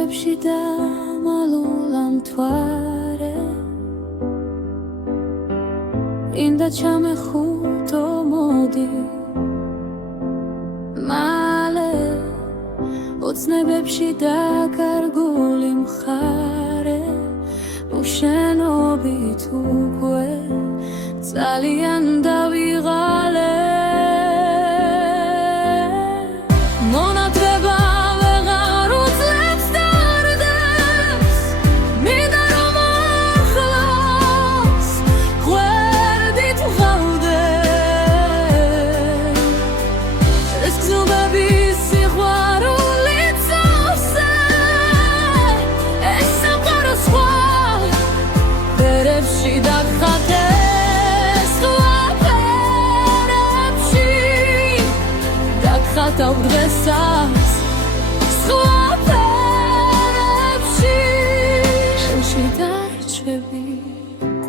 წვებში დამალულა მთვარე ინდა ჩამეხუტო მოდი მალე ოცნებებში დაკარგული მხარე უშენობით უკვე ძალიან დავიღალე მონათრება ვეღარ უძლებს დარდებს მინდა რომ ახლოს გვერდით ვღავდე ეს გზნობები სიყვარული წავსე ეს სამყარო სხვა ფერებში დაგხატე Dagħħataw dressas Სხვა ფერებში შენში დარჩები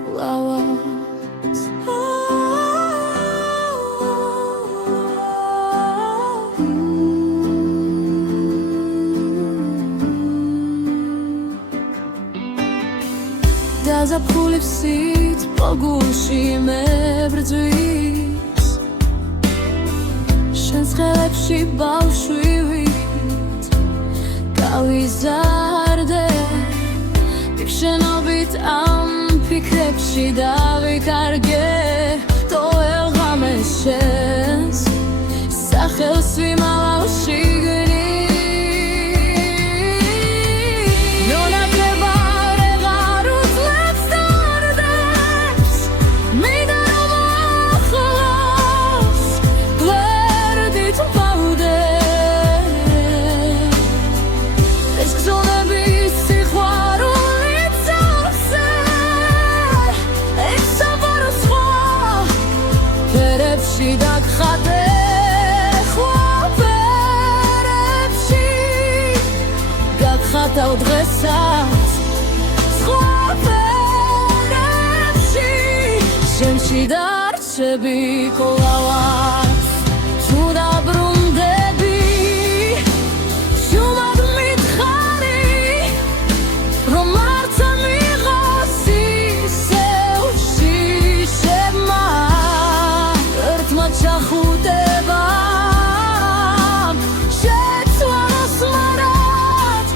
კლავაც დაზაფხული ფსით პოგულში მებრძვის შენს ხელებში ბავშვივით გავიზარდე შენობით ამ ფიქრებში დავიკარგე თო ელღამეს შენს სახელს ვიმალავ შიგნით Dagħħate სხვა ფერებში Dagħħataw dressas სხვა ფერებში შენში დარჩები კლავაც თუ დაბრუნდები შუმად მითხარი რომ მარცა მიღოს ისევ შიშებმა ჩახუტება შეცვალოს მარად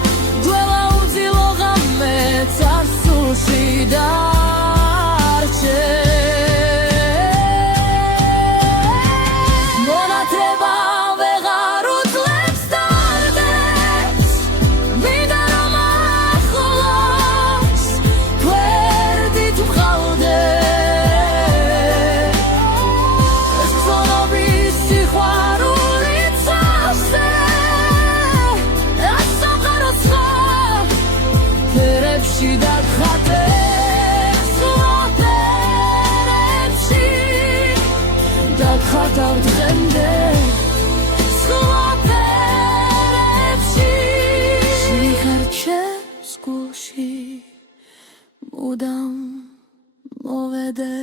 დველა უძილო ღამეც არ სულში დარჩე მონათრება ვეღარ უძლებს დარდებს მინდა რომ ახლოს გვერდით ვღავდე Dagħħate სხვა ფერებში Dagħħataw დღემდე სხვა ფერებში შიხარჩევს გულში მუდამ მოვედე